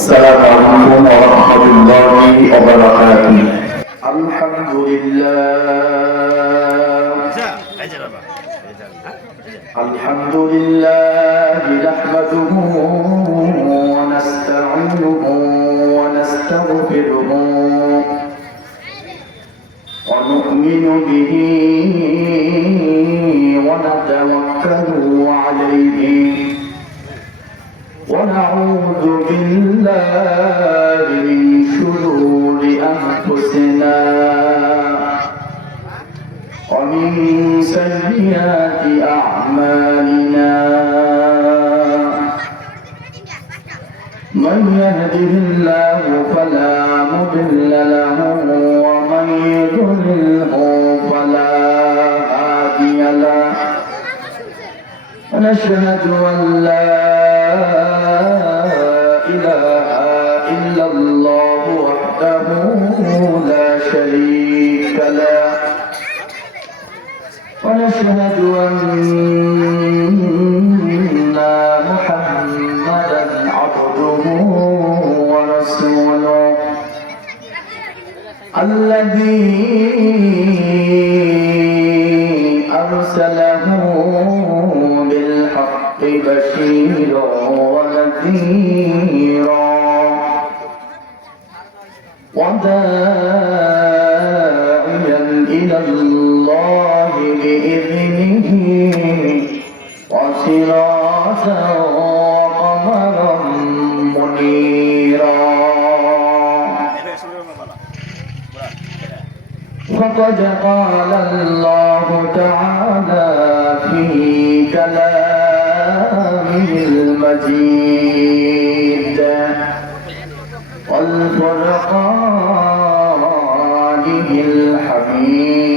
السلام عليكم ورحمة الله وبركاته. الحمد لله نحمده ونستعينه ونستغفره ونؤمن به ونتوكل عليه ونعوذ بالله من شرور أنفسنا ومن سيئات أعمالنا من يهده الله فلا مضل له ومن يضلله فلا هادي له ونشهد أن لا إله إلا الله وحده لا شريك له ونشهد أن محمدا عبده ورسوله الذي أرسله بالحق بشيرا ونذيرا وداعيا إلى الله بإذنه وسراجا وقمرا منيرا فقد قال الله تعالى في كلامه المجيد والفرقانه الحميد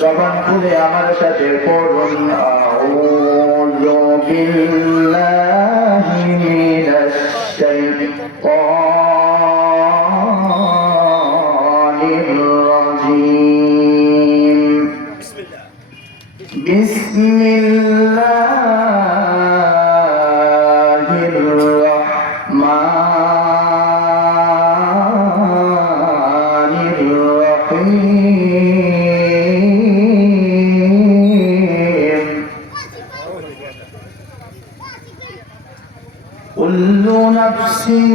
জবান খুলে আমার সাথে পড়ুন আউযু বিল্লাহি মিনাশ শাইতানির রাজীম বিসমিল্লাহির রাহমানির রাহিম কুল্লু নাফসিন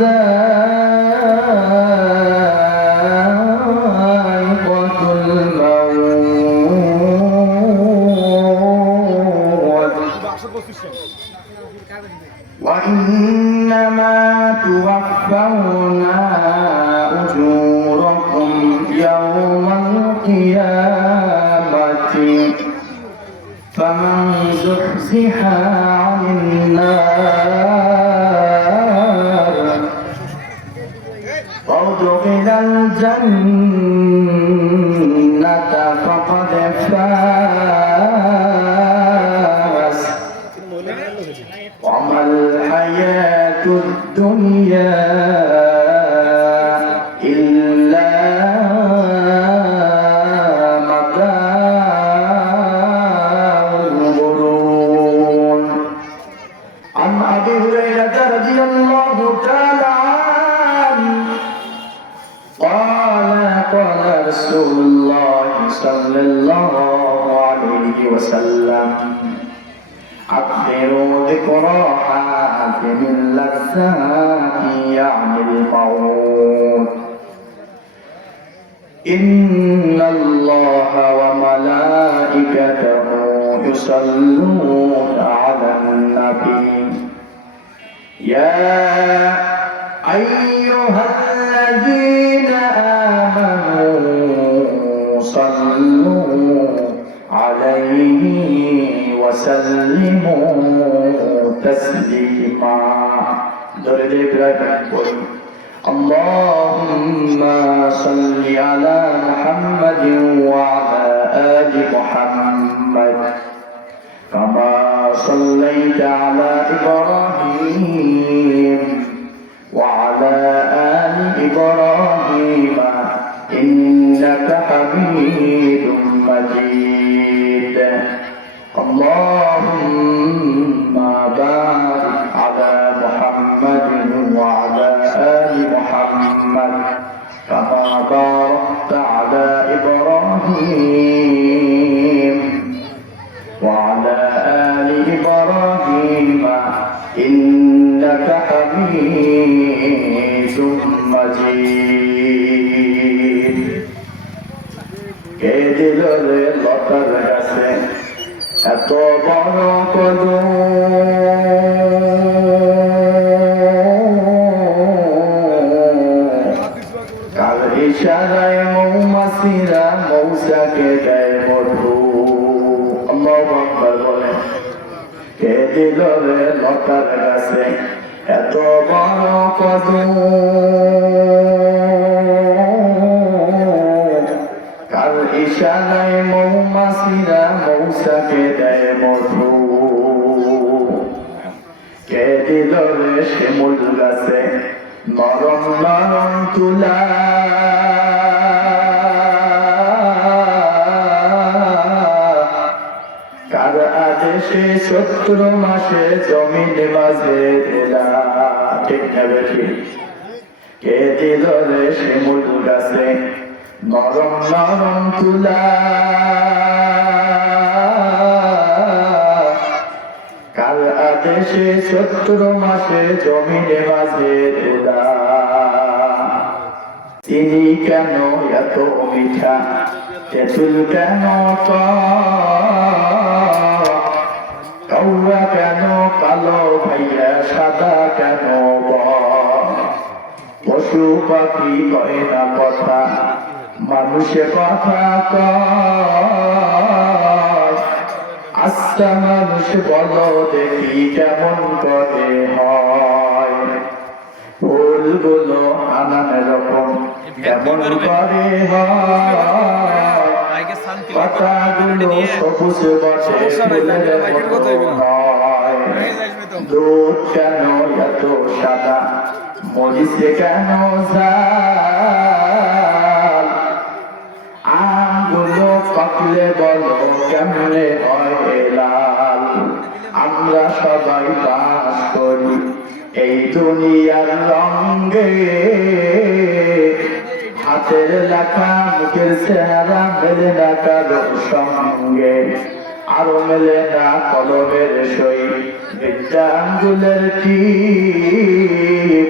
যায়িকাতুল মাউত وإنما توفون أجوركم يوم القيامة فمن زحزح عن النار وأدخل الجنة فقد فاز وما الحياة الدنيا إلا متاع الغرور عن أبي هريرة رضي الله تعالى عنه قال قال رسول الله صلى الله عليه وسلم أكثروا ذكر حاتم اللذات يعني الموت إن الله وملائكته يصلون على النبي يا أيها الذين آمنوا صلوا عليه وسلموا تسليما اللهم صل على محمد وعلى آل محمد كما صليت على إبراهيم وعلى آل إبراهيم إنك حميد مجيد اللهم بارك إبراهيم وعلى آل إبراهيم إنك حميد مجيد কে দিল রে লতার গাছে এত বড় কদম কাল ইশারায় মৌমাছিরা মৌচাকে দেয় মধু আল্লাহু আকবার বলে কে দিল রে লতার গাছে এত বড় কদম কাল ইশারায় মৌমাছিরা মৌচাকে দেয় মধু কে দিল রে শিমুল গাছে নরম নরম তুলা কার আদেশে চৈত্র মাসে জমিন মাঝে দিলা ঠিক নেবে ঠিক কে দিল রে শিমুল গাছে নরম নরম তুলা কার আদেশে চৈত্র মাসে জমিনে মাঝে দিলা চিনি কেন এত মিঠা তেঁতুল কেন কাউয়া কেন কালো ভাইয়া সাদা কেন পশু পাখি কয় না কথা মানুষে কথা কয় আচ্ছা মানুষ বলো দেখি কেমন করে হয় ফুলগুলো নানান রকম কেমন করে হয় পাতাগুলো সবুজ বসে ফুলের মতো নয় দুধ কেন এত সাদা মরিচে কেন ঝাল আমগুলো পাকলে বলো কেমনে হয় লাল আমরা সবাই বাস করি এই দুনিয়ার রঙে হাতের লেখা মুখের চেহারা মেলে না কারো সঙ্গে আরো মেলে না কলমের সই বিদ্যা আঙ্গুলের টিপ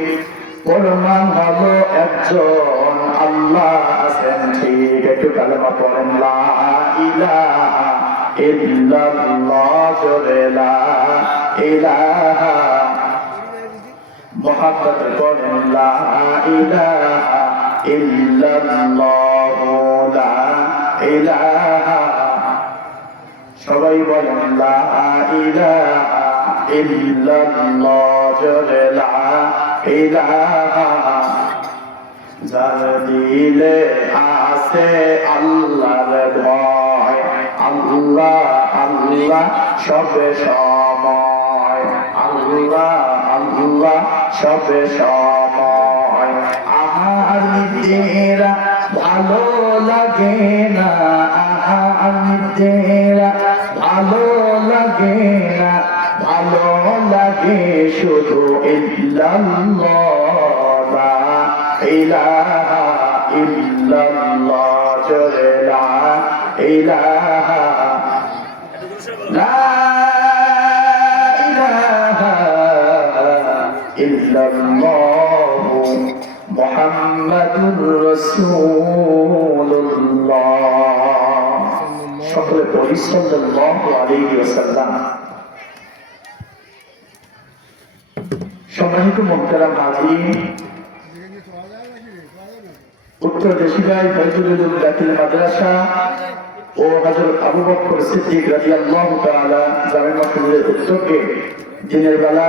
প্রমাণ হলো একজন আল্লাহ আছেন ঠিক একটু কালেমা পড়েন লা ইলাহা ইল্লাল্লাহ জোরে লা ইলাহা মুহাম্মদ পড়েন লা ইলাহা ইল্লাল্লাহ লা ইলাহা সবাই বলেন লা ইলাহা ইল্লাল্লাহ জোরে লা ইলাহা যার দিলে আছে আল্লাহর ভয় আল্লাহ আল্লাহ সবে সময় আল্লাহ আল্লাহ সবে সময় আমার নিজেরা ভালো লাগে না আমার নিজেরা ভালো লাগে না ভালো লাগে শুধু ইল্লাল্লাহ লা ইলাহা ইল্লাল্লাহ জোরে লা ইলাহা লা ইলাহা ইল্লাল্লাহ মুহাম্মাদুর রাসূলুল্লাহ সকলে বলি সাল্লাল্লাহু আলাইহি ওয়াসাল্লাম সম্মানিত মুহতারাম হাজির উত্তর দেশিগায় ফয়জুল দাখিল মাদ্রাসা ও হযরত আবু বকর সিদ্দিক রাদিয়াল্লাহু তাআলা জামে মসজিদের উদ্যোগে দিনের বেলা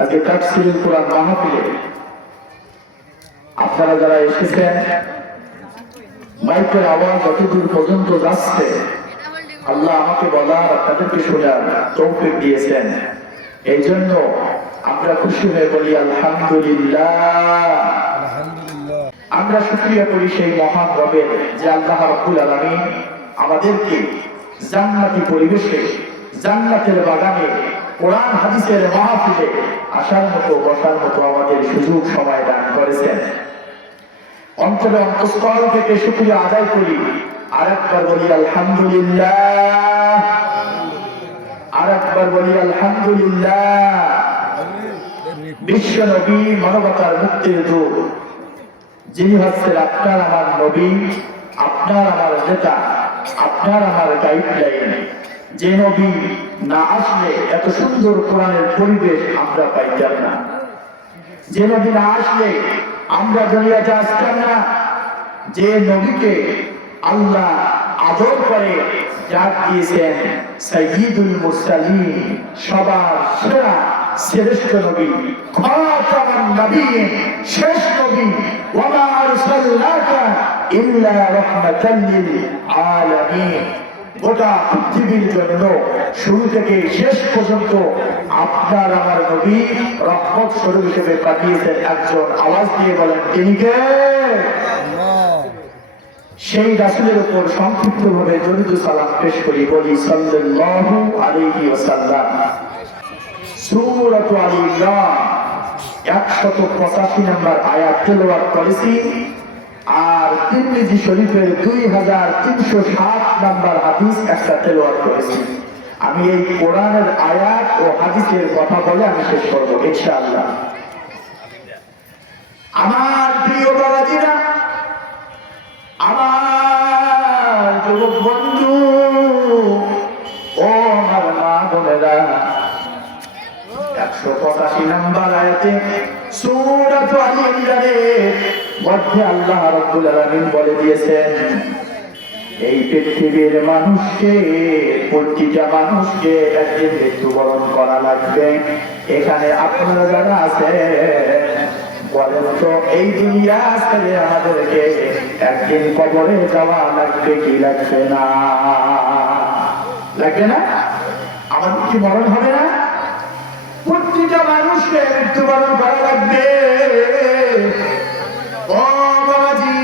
আজকে তাফসীরুল কুরআন মাহফিলে আপনারা যারা এসেছেন মাইকের আওয়াজ যতদূর পর্যন্ত যাচ্ছে আল্লাহ আমাকে বলার আপনাদেরকে শোনার তৌফিক দিয়েছেন এই জন্য আমরা খুশি হয়ে বলি আলহামদুলিল্লাহ আমরা শুকরিয়া করি সেই মহান রবের যে আল্লাহ রাব্বুল আলামিন আমাদেরকে জান্নাতি পরিবেশে জান্নাতের বাগানে কোরআন হাদিসের মাহফিলে আসার মতো বসার মতো আমাদের সুযোগ সময় দান করেছেন। অন্তরে অন্তঃস্থল থেকে শুকরিয়া আদায় করি আরেকবার বলি আলহামদুলিল্লাহ, আরেকবার বলি আলহামদুলিল্লাহ। বিশ্ব নবী, মানবতার মুক্তির দূত, যিনি হচ্ছেন আপনার আমার নবী, আপনার আমার নেতা, আপনার আমার গাইডলাইন। যে নবী না আসলে এত সুন্দর কোরআনের পরিবেশ আমরা পাইতাম না। যে নবী না আসলে আমরা দুনিয়াতে আসতাম না। যে নবীকে আল্লাহ আদর করে ডাক দিয়েছেন সাইয়্যিদুল মুরসালিন, সবার সেরা শ্রেষ্ঠ নবী, খাতামুন নবিয়্যিন, শেষ নবী, ওয়া মা আরসালনাকা ইল্লা রাহমাতাল লিল আলামিন। গোটা পৃথিবীর জন্য শুরু থেকে শেষ পর্যন্ত আপনার আমার নবী রহমত স্বরূপ হিসেবে পাঠিয়েছেন একজন। আওয়াজ দিয়ে বলেন তিনি কে? সেই রাসূলের উপর সংক্ষিপ্তভাবে দরুদ ও সালাম পেশ করি, বলি সাল্লাল্লাহু আলাইহি ওয়াসাল্লাম। সূরাত আল ইমরান 185 নম্বর আয়াত তেলাওয়াত করেছি, আর তিরমিজি শরীফের 2307 নম্বর হাদিস একটা তেলাওয়াত করেছি। আমি এই কোরআনের আয়াত ও হাদিসের কথা বলে আমি শেষ করব ইনশাআল্লাহ। আমার প্রিয় বাবাজিরা, আমার যুবক বন্ধু ও আমার মা বোনেরা, 185 নম্বর আয়াতে সূরাত আল ইমরানের মধ্যে আল্লাহ রাব্বুল আলামিন বলে দিয়েছেন, এই পৃথিবীর মানুষকে, প্রতিটা মানুষকে একদিন মৃত্যুবরণ করা লাগবে। এখানে আপনারা যারা আছেন বলেন তো, এই দুনিয়া ছেড়ে আমাদেরকে একদিন কবরে যাওয়া লাগবে কি লাগবে না? লাগবে না? আমাদের কি মরণ হবে না? প্রতিটা মানুষকে মৃত্যুবরণ করা লাগবে। ও বাবাজি,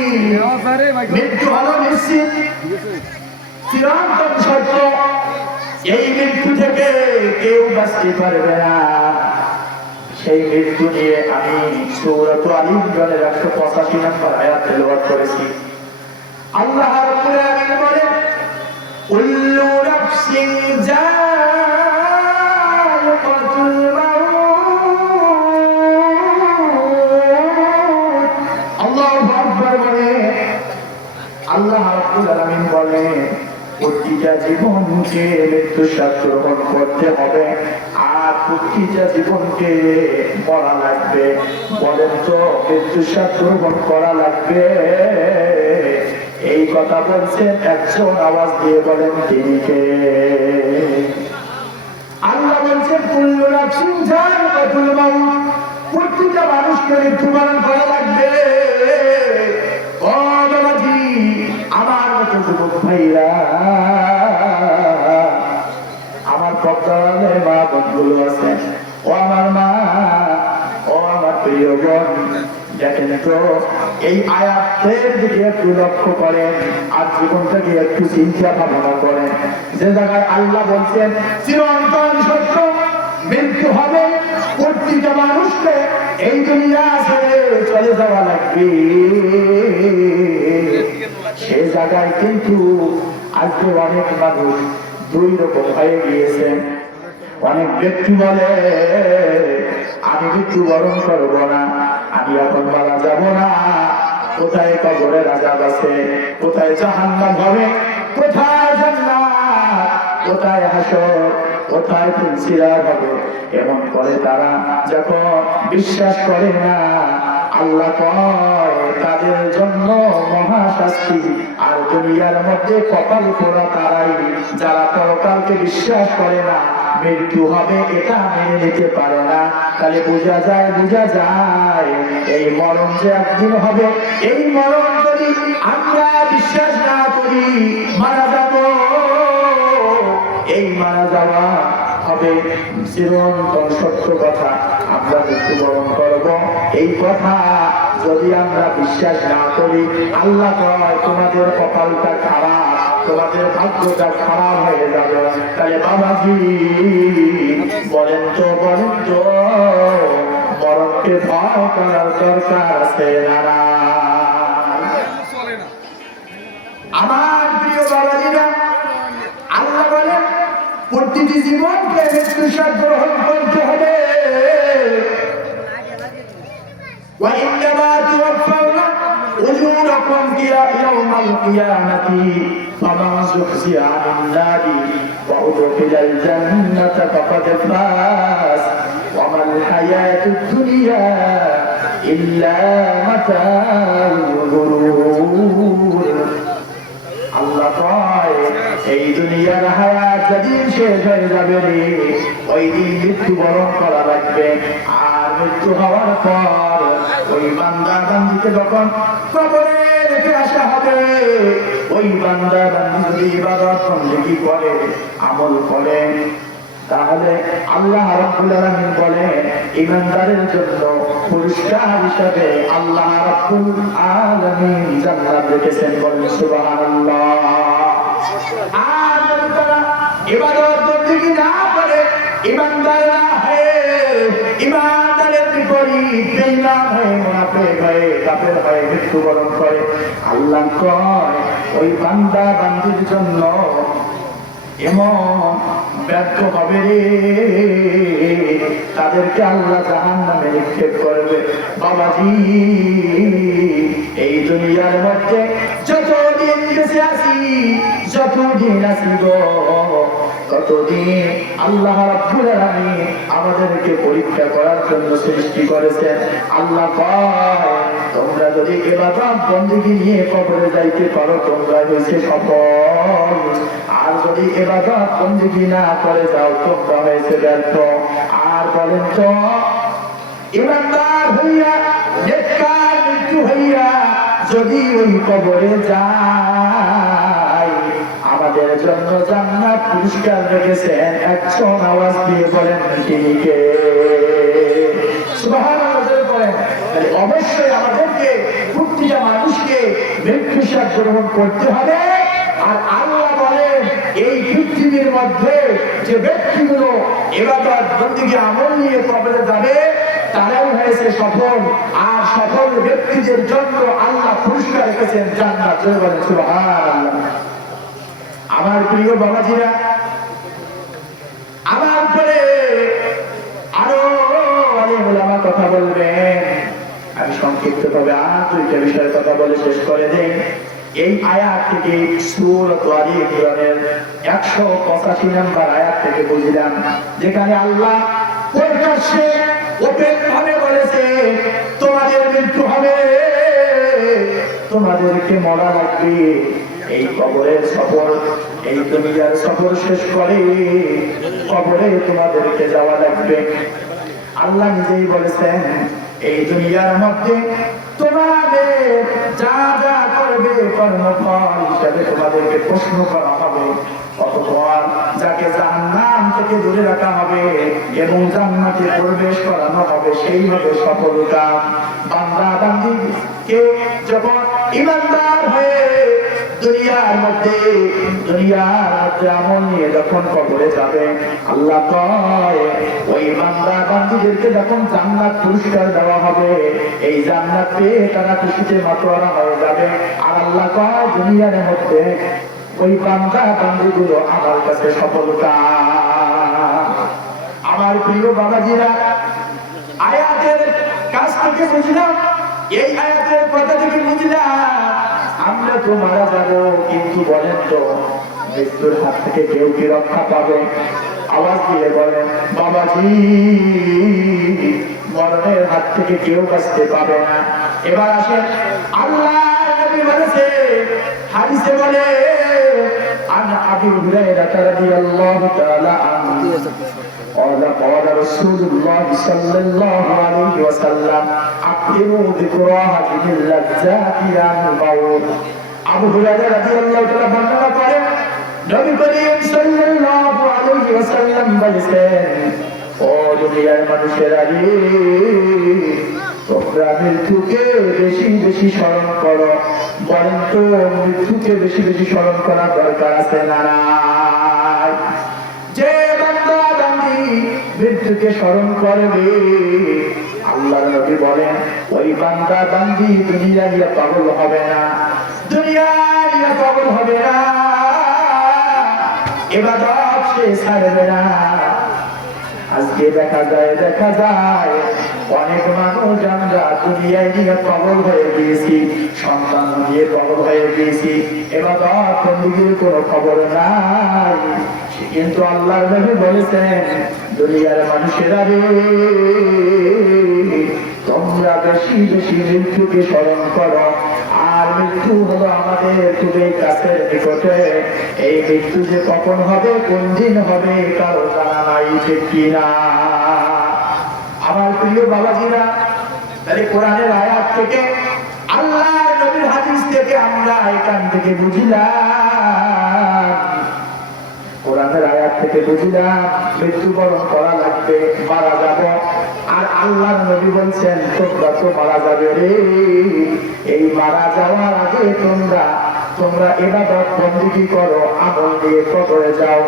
মৃত্যু হলো নিশ্চিত, চিরন্তন সত্য। এই মৃত্যু থেকে কেউ বাঁচতে পারবে না। সেই মৃত্যু নিয়ে আমি সূরাত আল ইমরানের 185 নম্বর আয়াত তেলাওয়াত করেছি। আল্লাহ রাব্বুল আলামিন বলেন, কুল্লু নাফসিন যায়িকাতুল মাউত। আল্লাহু আকবার বলে আল্লাহ রাব্বুল আলামিন বলে, প্রতিটা জীবনকে মৃত্যু স্বাদ গ্রহণ করতে হবে, আর প্রতিটা জীবনকে মরা লাগবে। বলেন তো, মৃত্যু স্বাদ গ্রহণ করা লাগবে? এই কথা বলছেন একজন। আওয়াজ দিয়ে বলেন তিনি কে? আল্লাহ বলছেন কুল্লু নাফসিন যায়িকাতুল মাউত, প্রতিটা মানুষকে মৃত্যুবরণ করা লাগবে। ও বাবাজি, আমার মতো যুবক ভাইরা, আমার পদ্মার মা বোনগুলো আছে, ও আমার মা, ও আমার প্রিয় বোন, দেখেন তো এই আয়াতের দিকে একটু লক্ষ্য করেন, আর জীবনটাকে একটু চিন্তা ভাবনা করেন। যে জায়গায় আল্লাহ বলছেন চিরন্তন সত্য, মৃত্যু হবে, প্রতিটা মানুষকে এই দুনিয়া ছেড়ে চলে যাওয়া লাগবে, সে জায়গায় কিন্তু আজকে অনেক মানুষ দুই রকম হয়ে গিয়েছেন। অনেক ব্যক্তি বলে আমি মৃত্যুবরণ করব না, আমি এখন মারা যাব না। কোথায় কবরের আযাব আছে, কোথায় জাহান্নাম হবে, কোথায় জান্নাত, কোথায় হাসর, কোথায় ফুলসিরাত হবে, এমন করে তারা যখন বিশ্বাস করে না, আল্লাহ কয় তাদের জন্য মহাশাস্তি। আর দুনিয়ার মধ্যে কপাল পোড়া তারাই, যারা পরকালকে বিশ্বাস করে না, মৃত্যু হবে এটা মেনে নিতে পারে না। তাহলে বোঝা যায় এই মরণ যে একদিন হবে, এই মরণ যদি আমরা বিশ্বাস না করি, মারা যাব, এই মারা যাওয়া হবে চিরন্তন সত্য কথা। আমরা মৃত্যুবরণ করব, এই কথা যদি আমরা বিশ্বাস না করি, আল্লাহ কয় তোমাদের কপালটা খারাপ, তোমাদের ভাগ্যটা খারাপ হয়ে যাবে। তাহলে বাবাজি বলেন তো মরণকে ভয় করার দরকার আছে না? আমার জীবনকে মৃত্যুর সাথে গ্রহণ করতে হবে। وإنما توفون أجوركم يوم القيامة فمن زحزح عن النار وأدخل الجنة فقد فاز وما الحياة الدنيا إلا متاع الغرور। আল্লাহ কয় এই দুনিয়ার হায়াত যেদিন শেষ হয়ে যাবে রে, ওই দিন মৃত্যুবরণ করা লাগবে। আর মৃত্যু হওয়ার পর ওই বান্দা বান্দিকে যখন কবরে রেখে আসা হবে, ওই বান্দা বান্দি যদি ইবাদত বন্দেগী করে, আমল করে, তাহলে আল্লাহ রাব্বুল আলামিন বলেন ঈমানদারের জন্য পুরস্কার হিসেবে আল্লাহ রাব্বুল আলামিন জান্নাত রেখেছেন। বলেন সুবহানাল্লাহ। আর যদি তারা ইবাদত বন্দেগী না করে, ঈমানদার না হয়ে, ঈমানদারের বিপরীত বেঈমান হয়ে, মুনাফিক হয়ে, কাফের হয়ে মৃত্যুবরণ করে, আল্লাহ কয় ওই বান্দা বান্দির জন্য এমন ব্যর্থ হবে রে, তাদেরকে আল্লাহ জাহান্নামে নিক্ষেপ করবে। বাবাজি, এই দুনিয়ার মধ্যে যতদিন বেঁচে আছি, যতদিন আসিব, ততদিন আল্লাহ রাব্বুল আলামিন আমাদেরকে পরীক্ষা করার জন্য সৃষ্টি করেছেন। আল্লাহ কয় তোমরা যদি ইবাদত বন্দেগী নিয়ে কবরে যাইতে পারো, তোমরা হইছে সফল। আর যদি ইবাদত বন্দেগী না করে যাও, তোমরা হয়েছে ব্যর্থ। আর বলেন তো, ঈমানদার হইয়া, নেককার মৃত্যু হইয়া যদি ওই কবরে যায়, আমাদের জন্য জান্নাত পুরস্কার রেখেছেন। 100 আওয়াজ দিয়ে বলেন তিনি কে? সুবহানাল্লাহ বলেন। তাহলে অবশ্যই আমাদেরকে প্রতিটা মানুষকে মৃত্যুর সাথে গ্রহণ করতে হবে। আর আল্লাহ বলেন এই পৃথিবীর মধ্যে যে ব্যক্তিগুলো ইবাদত বন্দেগী আমল নিয়ে কবরে যাবে, তারাই হয়েছে সফল। আর সফল ব্যক্তিদের জন্য আল্লাহ পুরস্কার রেখেছেন জান্নাত। বলেন সুবহানাল্লাহ। আমার প্রিয় বাবাজিরা, আমার উপরে আরো অনেক ওলামা কথা বলবেন। আমি সংক্ষিপ্ত ভাবে আর দুইটা বিষয়ের কথা বলে শেষ করে দেই। এই আয়াত থেকে সূরা আলী ইমরানের 185 নম্বর আয়াত থেকে বুঝলাম, যেখানে আল্লাহ প্রকাশ্যে ওপেন ভাবে বলেছে তোমাদের মৃত্যু হবে, তোমাদেরকে মরা লাগবে। এই কবরের সফর, এই দুনিয়ার সফর শেষ করে কবরে তোমাদেরকে যাওয়া লাগবে। আল্লাহ নিজেই বলেছেন এই দুনিয়ার মধ্যে তোমাদের যা যা করবে কর্মফল হিসাবে তোমাদেরকে প্রশ্ন করা হবে। অতঃপর যাকে জাহান্নাম থেকে দূরে রাখা হবে এবং জান্নাতে প্রবেশ করানো হবে, সেই হবে সফলতা। বান্দা বান্দীকে যখন ঈমানদার হয়ে দুনিয়ার মধ্যে আমল নিয়ে যখন কবরে যাবে, আল্লাহ কয় ওই বান্দা বান্দীদেরকে যখন জান্নাত পুরস্কার দেওয়া হবে, এই জান্নাত পেয়ে তারা খুশিতে মাতোয়ারা হয়ে যাবে। আর আল্লাহ কয় দুনিয়ার মধ্যে ওই বান্দা বান্দীগুলো আমার কাছে সফলতা। আমার প্রিয় বাবাজিরা, আয়াতের কাছ থেকে বুঝলাম, এই আয়াতের কথা থেকে বুঝলাম আমরা তো মারা যাবো, কিন্তু বলেন তো মৃত্যুর হাত থেকে কেউ কি রক্ষা পাবে? আওয়াজ দিয়ে বলেন বাবাজি, মরণের হাত থেকে কেউ বাঁচতে পাবে না। এবার আসেন, আল্লাহ নবী বলেছে, হাদিসে বলে আন আবি হুরায়রা রাদিয়াল্লাহু তাআলা আনহু قال رسول الله صلى الله عليه وسلم أكثروا ذكر هذه اللذات يا الموت। আবু হুরায়রা রাদিয়াল্লাহু তাআলা বর্ণনা করেন, নবী করিম সাল্লাল্লাহু আলাইহি ওয়াসাল্লাম বলেছেন, ও দুনিয়ার মানুষেরা রে, তোমরা মৃত্যুকে বেশি বেশি স্মরণ করো। বলেন তো মৃত্যুকে বেশি বেশি স্মরণ করার দরকার আছে না নাই? যে বান্দা বান্দী মৃত্যুকে স্মরণ করবে, আল্লাহর নবী বলেন ওই বান্দা বান্দী দুনিয়ায় পাগল হবে না, দুনিয়ায় পাগল হবে না। ইবাদত সে ছাড়বে না। আজকে দেখা যায় অনেক মানুষ আমরা দুনিয়ায় নিয়ে পাগল হয়ে গিয়েছি, সন্তান নিয়ে পাগল হয়ে গিয়েছি, ইবাদত বন্দেগীর কোনো খবর নাই। কিন্তু আল্লাহর নবী বলেছেন, দুনিয়ার মানুষেরা রে, তোমরা বেশি বেশি মৃত্যুকে স্মরণ করো। আর মৃত্যু হলো আমাদের খুবই কাছের নিকটে। এই মৃত্যু যে কখন হবে, কোন দিন হবে, কারো জানা নাই, ঠিক কিনা? আমার প্রিয় বাবাজিরা, তাহলে কোরআনের আয়াত থেকে, আল্লাহর নবীর হাদিস থেকে আমরা এখান থেকে বুঝলাম, কোরআনের আয়াত থেকে বুঝলাম মৃত্যুবরণ করা লাগবে, মারা যাব। আর আল্লাহর নবী বলছেন, তোমরা তো মারা যাবে রে, এই মারা যাওয়ার আগে তোমরা ইবাদত বন্দেগী করো, আমল দিয়ে কবরে যাও।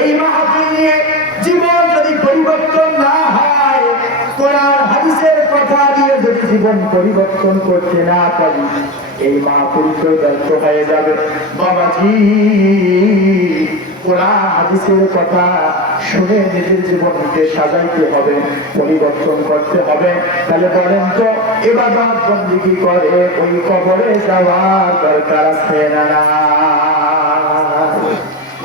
এই মাহফিল নিয়ে জীবন যদি পরিবর্তন না হয়, কোরআন হাদিসের কথা দিয়ে যদি জীবন পরিবর্তন করতে না পারি, এই মাহফিল তো ব্যর্থ হয়ে যাবে। বাবাজি, কোরআন হাদিসের কথা শুনে নিজের জীবনকে সাজাইতে হবে, পরিবর্তন করতে হবে। তাহলে বলেন তো, ইবাদত বন্দেগী করে ওই কবরে যাওয়ার দরকার আছে না?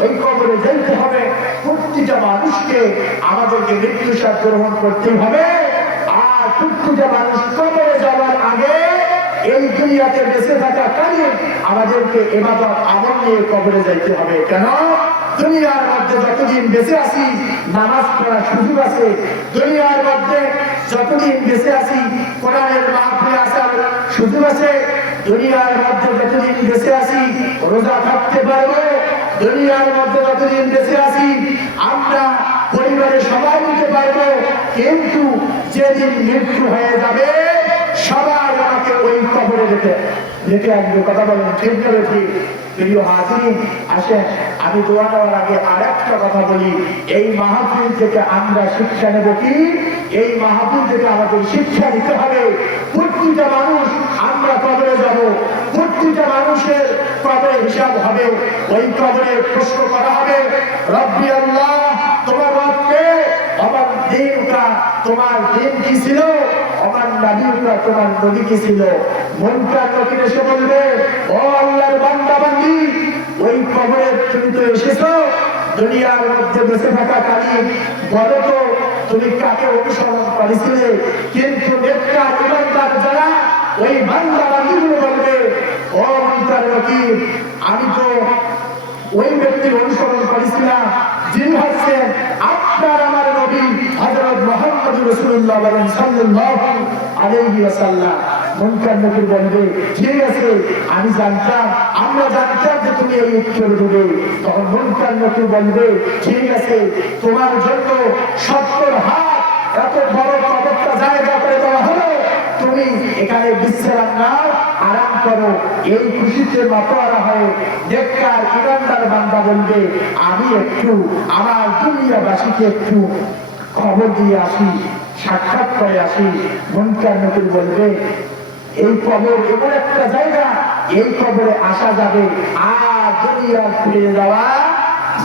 ওই কবরে যেতে হবে। প্রতিটা মানুষকে আমাদেরকে মৃত্যু স্বাদ গ্রহণ করতে হবে। আর প্রতিটা মানুষ কবরে যাওয়ার আগে এই দুনিয়াতে বেঁচে থাকা কালীন আমাদেরকে ইবাদত আমল নিয়ে কবরে যাইতে হবে। কেন? দুনিয়ার মধ্যে যতদিন বেঁচে আছি নামাজ পড়ার সুযোগ আছে, দুনিয়ার মধ্যে যতদিন বেঁচে আছি কোরআনের মাহফিলে আসার সুযোগ আছে, দুনিয়ার মধ্যে যতদিন বেঁচে আছি রোজা থাকতে পারবো, দুনিয়ার মধ্যে যতদিন বেঁচে আছি আমরা পরিবারের সবাই নিতে পারবো। কিন্তু যেদিন মৃত্যু হয়ে যাবে, সবাই আমাকে ওই কবরে যেতে আসবে। কথা বলেন ঠিক না ঠিক? প্রিয় হাজির, আসেন আমি দোয়া দেওয়ার আগে আর একটা কথা বলি। এই মাহফিল থেকে আমরা শিক্ষা নেব কি? এই মাহফিল থেকে আমাদের শিক্ষা নিতে হবে, প্রতিটা মানুষ আমরা কবরে যাব, প্রতিটা মানুষের কবরে হিসাব হবে। ওই কবরে প্রশ্ন করা হবে, রব্বি আল্লাহ, তোমার রবকে, আমার দিনটা, তোমার দিন কি ছিল, আমার নবীটা, তোমার নবী কি ছিল? মুনকার নকির এসে বলবে, ও আল্লাহর বান্দা বান্দি, ওই কবরে তুমি তো এসেছো, দুনিয়ার মধ্যে বেঁচে থাকা কালীন বলো তো তুমি কাকে অনুসরণ করেছিলে? কিন্তু নেককার ইমানদার যারা, ওই বান্দা বান্দিগুলো বলবে, ও মুনকার নকির, আমি তো ওই ব্যক্তির অনুসরণ করেছিলাম যিনি হচ্ছেন আপনার আমার নবী হযরত মুহাম্মদ রাসূলুল্লাহ সাল্লাল্লাহু আলাইহি ওয়াসাল্লাম। মুনকার নকির বলবে, ঠিক আছে, আমি জানতাম, আমরা জানতাম যে তুমি এই উত্তর দেবে। তখন মুনকার নকির বলবে, ঠিক আছে, তোমার জন্য 70 হাত এত বড় পবিত্র জায়গা করে দেওয়া হলো, তুমি এখানে বিশ্রাম নাও, আরাম করো। এই খুশিতে মাতোয়ারা হয়ে নেককার ইমানদার বান্দা বলবে, আমি একটু আমার দুনিয়াবাসীকে একটু খবর দিয়ে আসি, সাক্ষাৎ করে আসি। মুনকার নকির বলবে, এই কবর এমন একটা জায়গা, এই কবরে আসা যাবে আর দুনিয়া ফিরে যাওয়া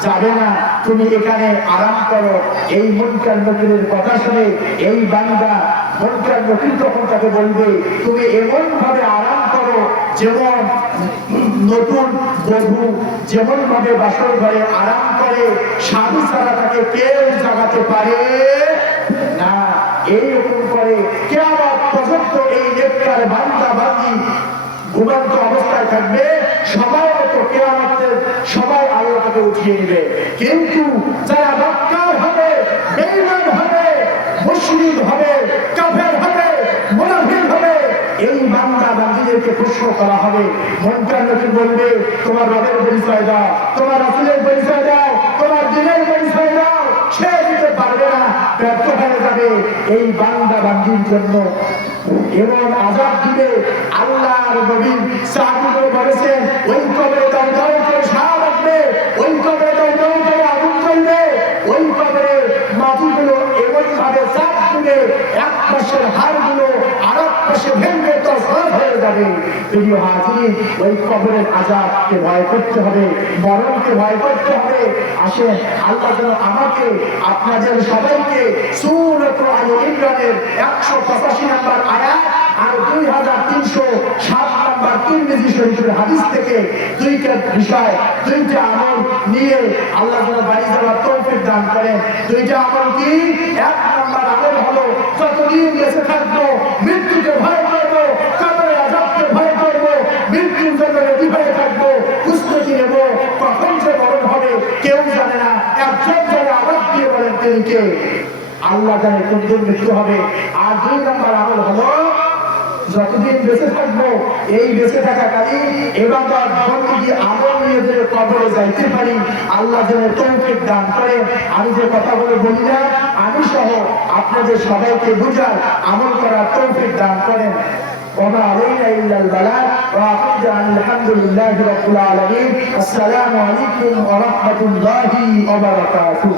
যাবে না, তুমি এখানে আরাম করো। এই মুনকার নকিরের কথা শুনে এই বান্দা, মুনকার নকির তখন তাকে বলবে, তুমি এমন ভাবে আরাম করো যেমন নতুন বধূ যেমন ভাবে বাসর ঘরে আরাম করে, স্বামী ছাড়া তাকে কেউ জাগাতে পারে না। এইরকম করে কিয়ামত পর্যন্ত এই নেককার বান্দা বান্দি ঘুমন্ত অবস্থায় থাকবে, সবাই তো কিয়ামতের সবাই আল্লাহ তাকে উঠিয়ে নেবে। কিন্তু যারা বক্কার হবে, বেঈমান হবে, মুশরিক হবে, কাফের হবে, মুনাফিক হবে, এই বান্দা বান্দীদেরকে প্রশ্ন করা হবে। মুনকার নকির বলবে, তোমার রবের পরিচয় দাও, তোমার রাসূলের পরিচয় দাও, তোমার দ্বীনের পরিচয় দাও। সে দিতে পারবে না, ব্যর্থ হয়ে যাবে। এই বান্দা বান্দীর জন্য এমন আযাব দিবে, আল্লাহর নবী সাহাবীদের বলেছেন, ওই কবরে দাও দাও করে সাপ আসবে, ওই কবরে দাও দাও করে আগুন জ্বলবে, ওই কবরে মাটিগুলো এমন ভাবে চাপ দিবে, এক পাশের হাড়গুলো আরেক আকাশে ভেঙে তছনছ হয়ে যাবে। প্রিয় হাজির, ওই কবরের আযাবকে ভয় করতে হবে, মরণকে ভয় করতে হবে। আসেন আল্লাহ যেন আমাকে আপনাদের সবাইকে সূরাত আলে ইমরানের 185 নম্বর আয়াত আর 2307 নম্বর তিরমিজি শরীফের হাদিস থেকে দুইটা বিষয়, দুইটা আমল নিয়ে আল্লাহ যেন বাড়ি যাওয়ার তৌফিক দান করেন। দুইটা আমল কি? এক নম্বর আমল হলো যতদিন বেঁচে থাকবো মৃত্যুকে ভয় করবো, কবরের আযাবকে ভয় করবো, মৃত্যুর জন্য রেডি হয়ে থাকবো, প্রস্তুতি নেব। কখন যে মরণ হবে কেউ জানে না। একজন জানে, আওয়াজ দিয়ে বলেন তিনি কে? আল্লাহ জানে কোন দিন মৃত্যু হবে। আর দুই নম্বর আমল হলো যতদিন বেঁচে থাকবো এই বেঁচে থাকাকালীন ইবাদত বন্দেগী আমল নিয়ে যে কবরে যাইতে পারি, আল্লাহ যেন তৌফিক দান করে। আমি যে কথাগুলো বলি না, আমি সহ আপনাদের সবাইকে বুঝার আমল করার তৌফিক দান করেন। وما علينا إلا البلاغ وآخر دعوانا الحمد لله رب العالمين. السلام عليكم ورحمة الله وبركاته.